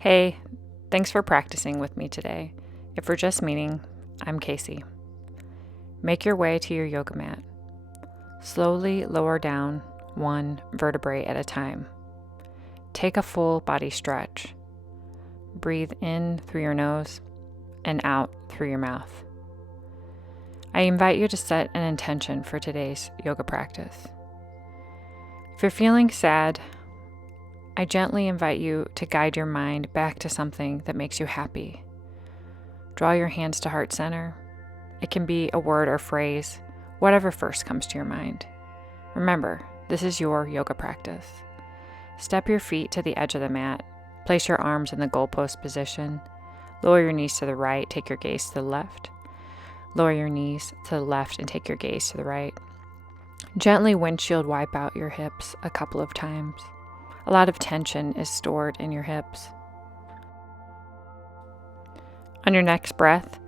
Hey, thanks for practicing with me today. If we're just meeting, I'm Casey. Make your way to your yoga mat. Slowly lower down one vertebrae at a time. Take a full body stretch. Breathe in through your nose and out through your mouth. I invite you to set an intention for today's yoga practice. If you're feeling sad, I gently invite you to guide your mind back to something that makes you happy. Draw your hands to heart center. It can be a word or phrase, whatever first comes to your mind. Remember, this is your yoga practice. Step your feet to the edge of the mat. Place your arms in the goalpost position. Lower your knees to the right, take your gaze to the left. Lower your knees to the left and take your gaze to the right. Gently windshield wipe out your hips a couple of times. A lot of tension is stored in your hips. On your next breath,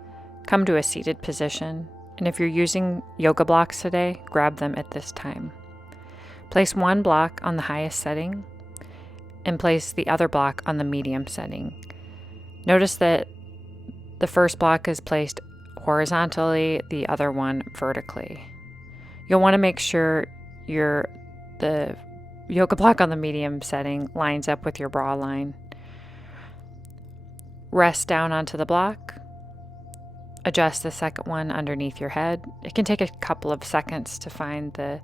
come to a seated position, and if you're using yoga blocks today, grab them at this time. Place one block on the highest setting and place the other block on the medium setting. Notice that the first block is placed horizontally, the other one vertically. You'll want to make sure the yoga block on the medium setting lines up with your bra line. Rest down onto the block. Adjust the second one underneath your head. It can take a couple of seconds to find the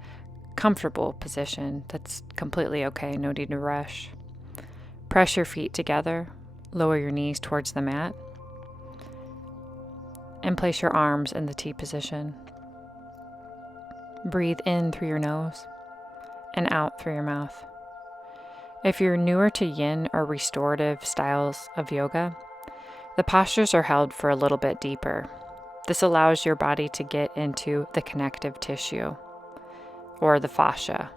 comfortable position. That's completely okay, no need to rush. Press your feet together. Lower your knees towards the mat. And place your arms in the T position. Breathe in through your nose and out through your mouth. If you're newer to yin or restorative styles of yoga, the postures are held for a little bit deeper. This allows your body to get into the connective tissue or the fascia.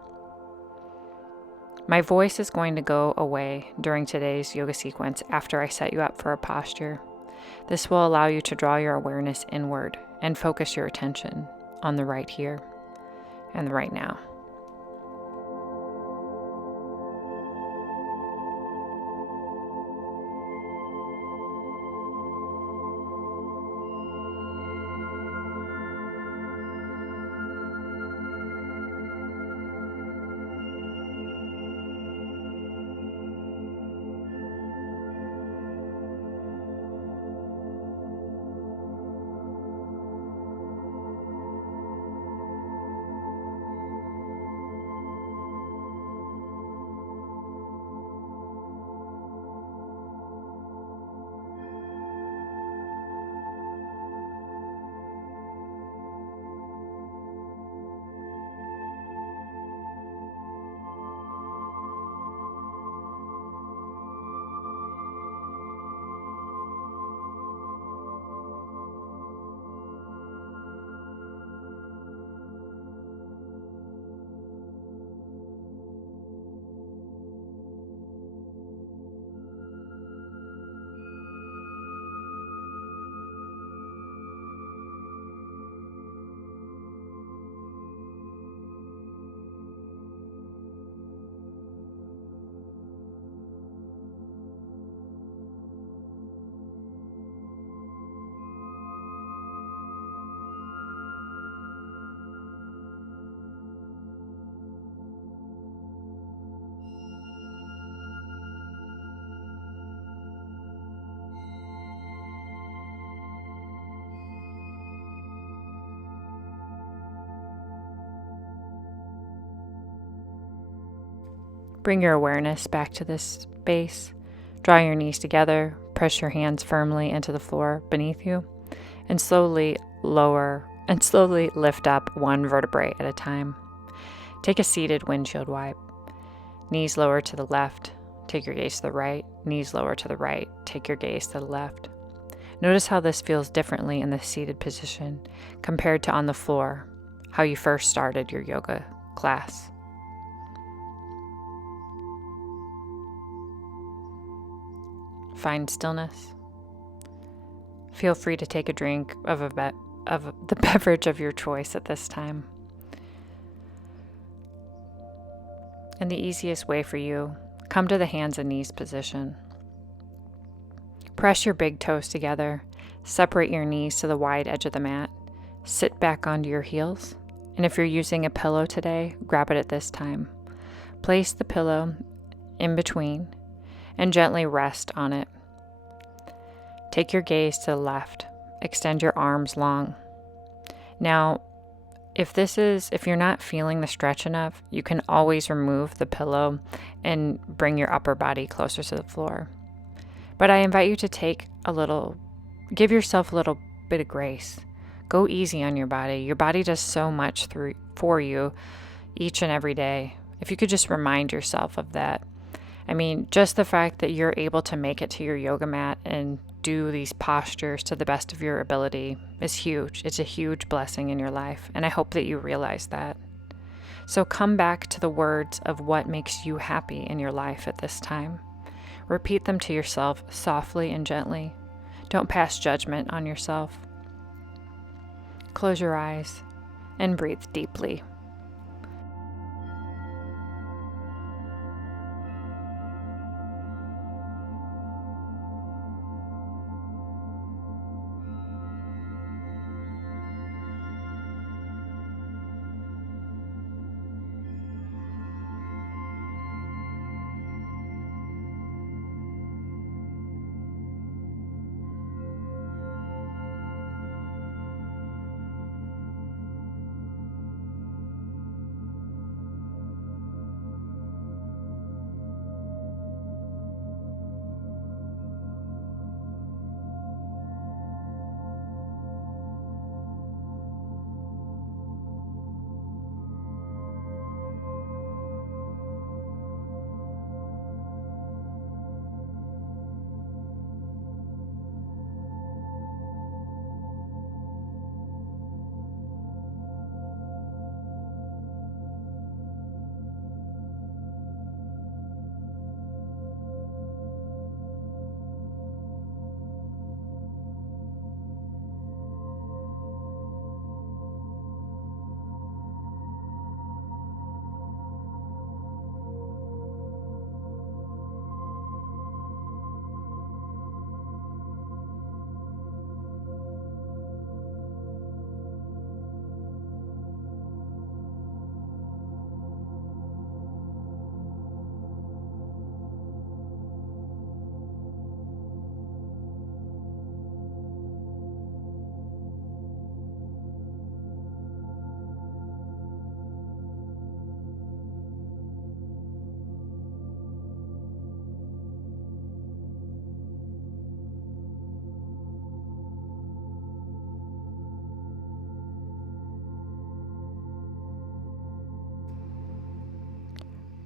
My voice is going to go away during today's yoga sequence after I set you up for a posture. This will allow you to draw your awareness inward and focus your attention on the right here and the right now. Bring your awareness back to this space. Draw your knees together, press your hands firmly into the floor beneath you, and slowly lift up one vertebrae at a time. Take a seated windshield wipe. Knees lower to the left, take your gaze to the right. Knees lower to the right, take your gaze to the left. Notice how this feels differently in the seated position compared to on the floor, how you first started your yoga class. Find stillness. Feel free to take a drink of the beverage of your choice at this time. And the easiest way for you, come to the hands and knees position. Press your big toes together. Separate your knees to the wide edge of the mat. Sit back onto your heels. And if you're using a pillow today, grab it at this time. Place the pillow in between and gently rest on it. Take your gaze to the left. Extend your arms long. Now, if you're not feeling the stretch enough, you can always remove the pillow and bring your upper body closer to the floor. But I invite you to give yourself a little bit of grace. Go easy on your body. Your body does so much for you each and every day. If you could just remind yourself of that. I mean, just the fact that you're able to make it to your yoga mat and do these postures to the best of your ability is huge. It's a huge blessing in your life, and I hope that you realize that. So come back to the words of what makes you happy in your life at this time. Repeat them to yourself softly and gently. Don't pass judgment on yourself. Close your eyes and breathe deeply.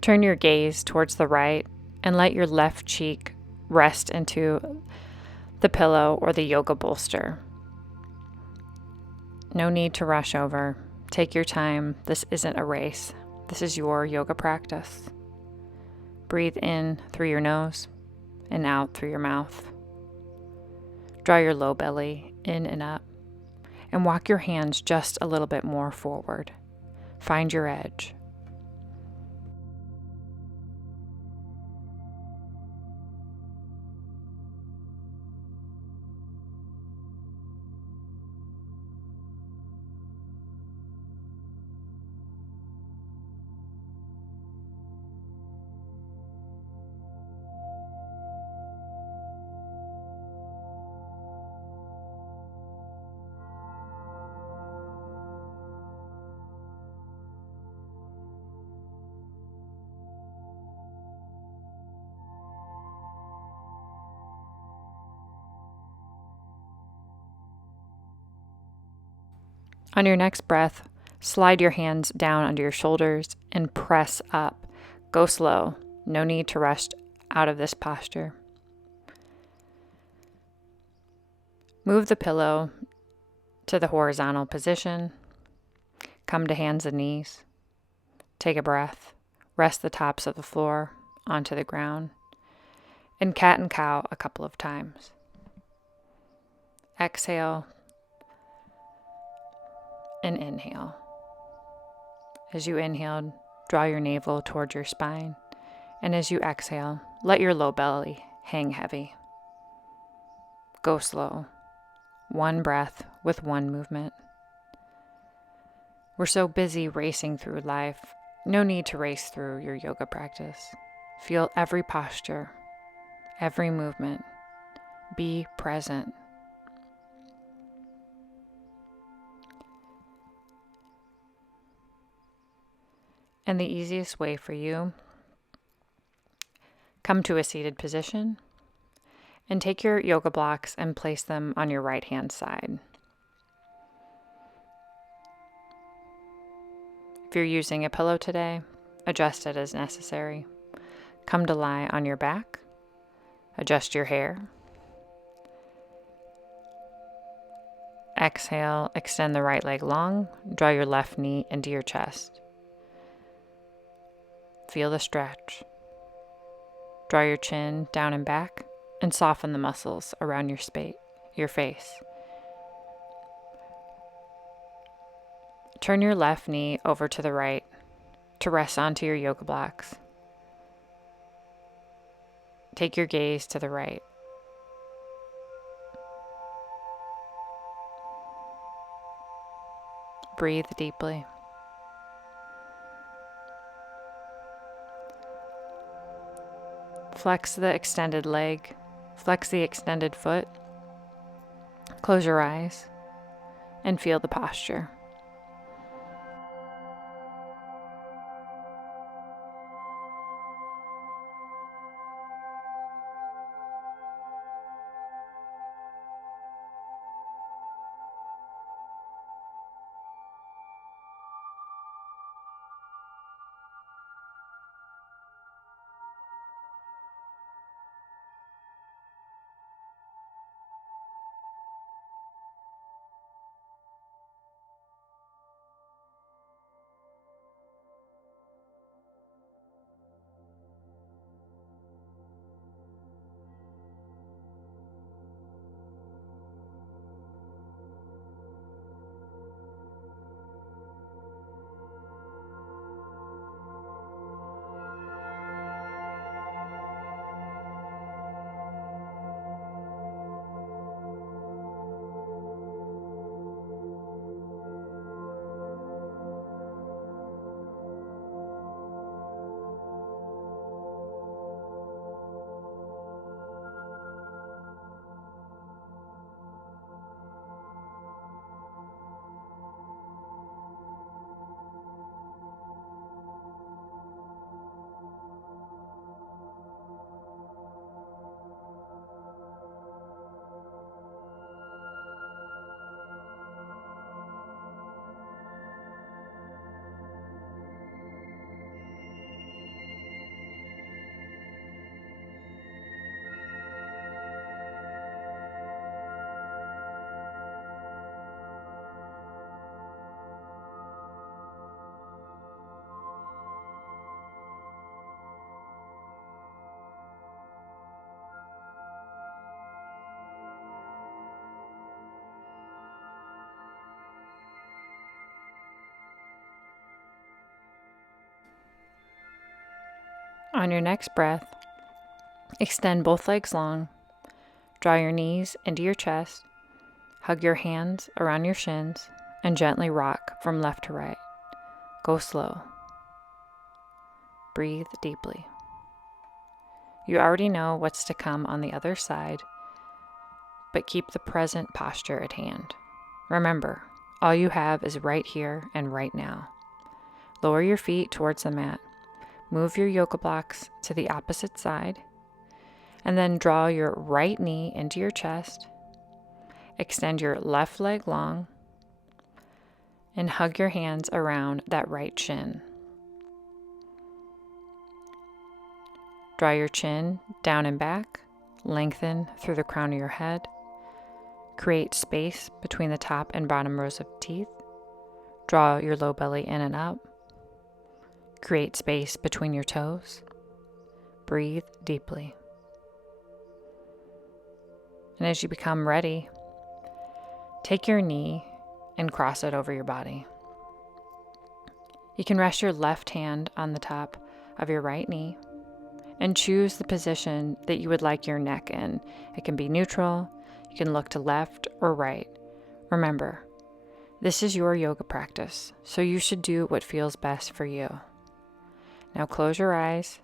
Turn your gaze towards the right and let your left cheek rest into the pillow or the yoga bolster. No need to rush over. Take your time. This isn't a race. This is your yoga practice. Breathe in through your nose and out through your mouth. Draw your low belly in and up, and walk your hands just a little bit more forward. Find your edge. On your next breath, slide your hands down under your shoulders and press up. Go slow. No need to rush out of this posture. Move the pillow to the horizontal position. Come to hands and knees. Take a breath. Rest the tops of the floor onto the ground. And cat and cow a couple of times. Exhale and inhale. As you inhale, draw your navel towards your spine. And as you exhale, let your low belly hang heavy. Go slow. One breath with one movement. We're so busy racing through life. No need to race through your yoga practice. Feel every posture, every movement. Be present. And the easiest way for you, come to a seated position and take your yoga blocks and place them on your right hand side. If you're using a pillow today, adjust it as necessary. Come to lie on your back. Adjust your hair. Exhale, extend the right leg long. Draw your left knee into your chest. Feel the stretch. Draw your chin down and back and soften the muscles around your face. Turn your left knee over to the right to rest onto your yoga blocks. Take your gaze to the right. Breathe deeply. Flex the extended leg. Flex the extended foot. Close your eyes and feel the posture. On your next breath, extend both legs long. Draw your knees into your chest. Hug your hands around your shins and gently rock from left to right. Go slow. Breathe deeply. You already know what's to come on the other side, but keep the present posture at hand. Remember, all you have is right here and right now. Lower your feet towards the mat. Move your yoga blocks to the opposite side, and then draw your right knee into your chest. Extend your left leg long, and hug your hands around that right shin. Draw your chin down and back, lengthen through the crown of your head. Create space between the top and bottom rows of teeth. Draw your low belly in and up. Create space between your toes. Breathe deeply. And as you become ready, take your knee and cross it over your body. You can rest your left hand on the top of your right knee and choose the position that you would like your neck in. It can be neutral. You can look to left or right. Remember, this is your yoga practice, so you should do what feels best for you. Now close your eyes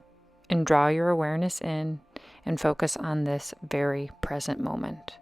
and draw your awareness in and focus on this very present moment.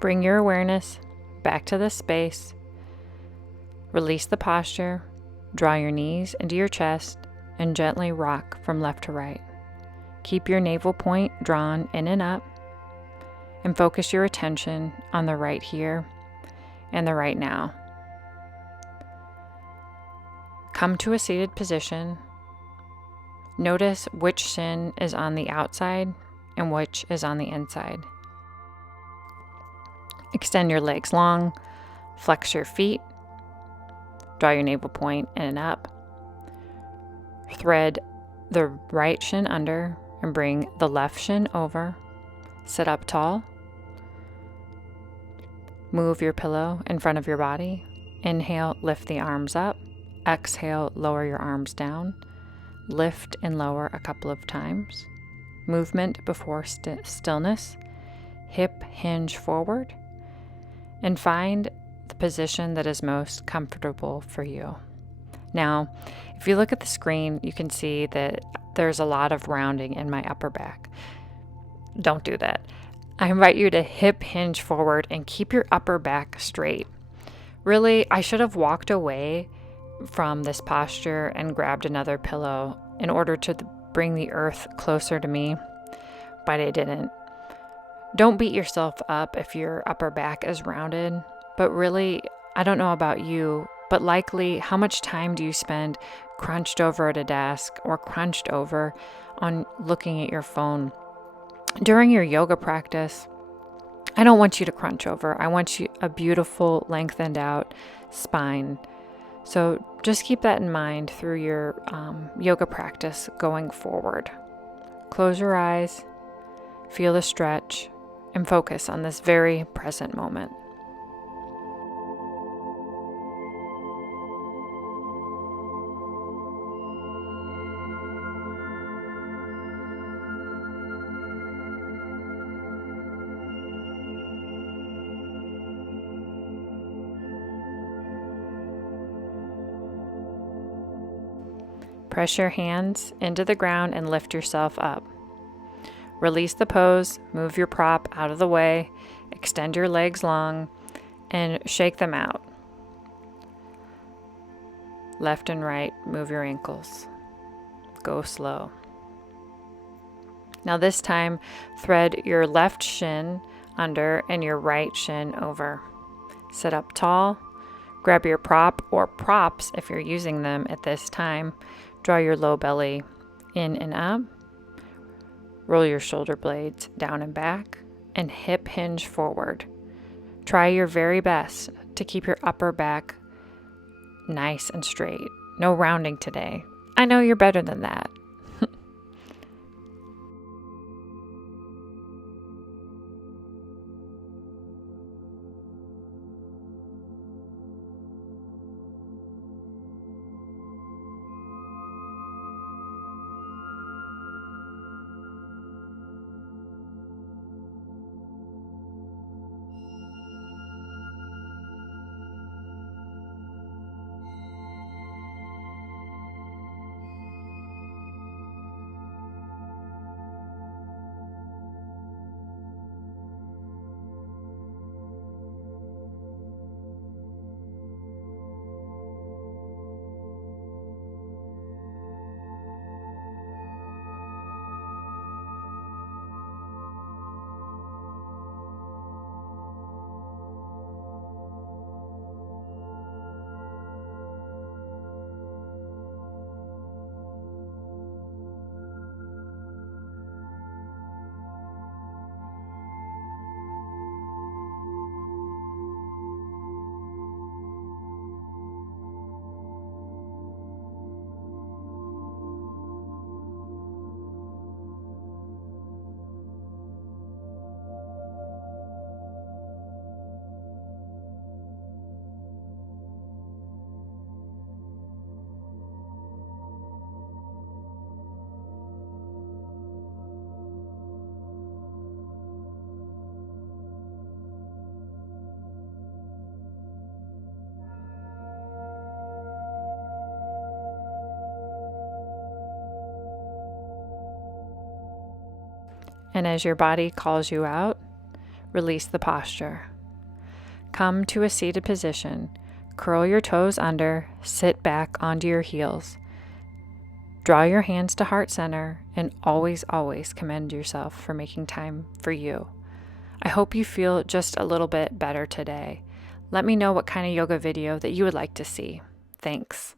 Bring your awareness back to the space. Release the posture. Draw your knees into your chest and gently rock from left to right. Keep your navel point drawn in and up, and focus your attention on the right here and the right now. Come to a seated position. Notice which shin is on the outside and which is on the inside. Extend your legs long, flex your feet, draw your navel point in and up. Thread the right shin under and bring the left shin over. Sit up tall. Move your pillow in front of your body. Inhale, lift the arms up. Exhale, lower your arms down. Lift and lower a couple of times. Movement before stillness. Hip hinge forward. And find the position that is most comfortable for you. Now, if you look at the screen, you can see that there's a lot of rounding in my upper back. Don't do that. I invite you to hip hinge forward and keep your upper back straight. Really, I should have walked away from this posture and grabbed another pillow in order to bring the earth closer to me, but I didn't. Don't beat yourself up if your upper back is rounded, but really, I don't know about you, but likely how much time do you spend crunched over at a desk or crunched over on looking at your phone? During your yoga practice, I don't want you to crunch over. I want you a beautiful lengthened out spine. So just keep that in mind through your yoga practice going forward. Close your eyes, feel the stretch, and focus on this very present moment. Press your hands into the ground and lift yourself up. Release the pose, move your prop out of the way, extend your legs long, and shake them out. Left and right, move your ankles. Go slow. Now this time, thread your left shin under and your right shin over. Sit up tall, grab your prop or props if you're using them at this time. Draw your low belly in and up. Roll your shoulder blades down and back and hip hinge forward. Try your very best to keep your upper back nice and straight. No rounding today. I know you're better than that. And as your body calls you out, release the posture. Come to a seated position. Curl your toes under, sit back onto your heels. Draw your hands to heart center and always, always commend yourself for making time for you. I hope you feel just a little bit better today. Let me know what kind of yoga video that you would like to see. Thanks.